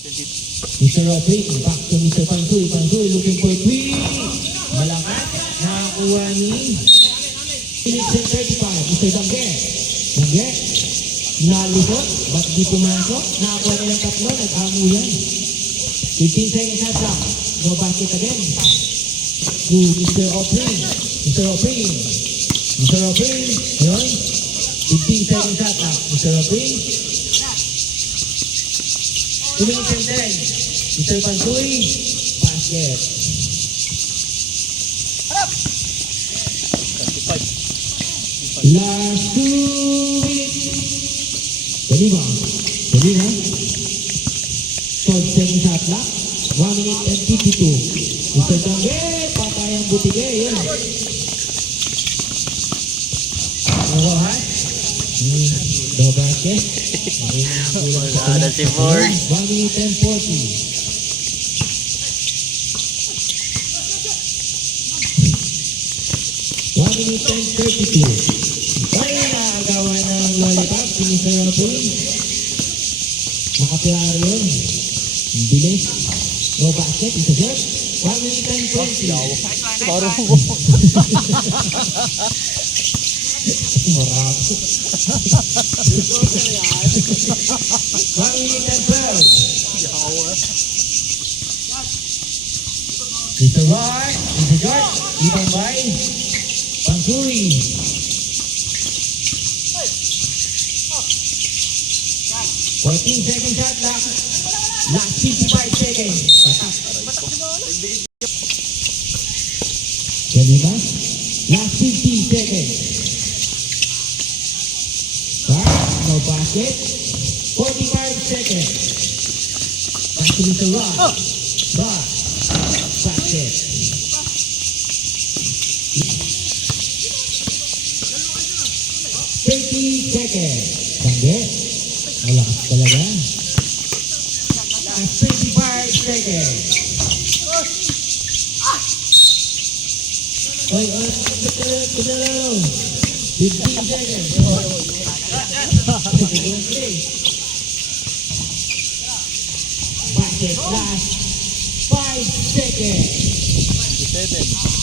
Mr. Rodrick, back to Mr. Pansuy. Pansuy looking for three. Malakas. Nakakuha ni minutes and 35. Mr. Dangge. Dangge. Nalusot. Ba't di pumasok? Nakakuha nilang tatlo. Nag-amo yan. 15 seconds shot clock. No basket again. To Mr. Opring. Mr. Opring. Mr. Opring. Ayun. 15 seconds shot clock. Mr. Opring. 2 minutes and 10. Mr. Pansuy. Basket. Last 2 minutes. Pwede ba? Pwede na? 12 seconds shot clock. 1 minute and 52. Mr. Dangge, patay ang butige. Yun. Ano ha? No basket. Wala na si Ford. 1 minute and 40. Minute and 32. Ay, nakagawa ng lollipop si Mr. Rapin. Nakapiyari yun. Bilis. No basket, isa shot. 1 minute and 20. Parang mo. Marap. 1 minute and 12. Mr. Roy, Mr. George, ibang bay. Pansuy. 14 seconds shot clock. Last 55 seconds. Patak. Pwede ba? Last 50 seconds. No basket. 45 seconds. Back to Mr. Rock. Rock. Basket. 30 seconds. Dangge. Malakas talaga. Last 25 seconds. Oy, 15 seconds. Basket. Last 5 seconds. 27.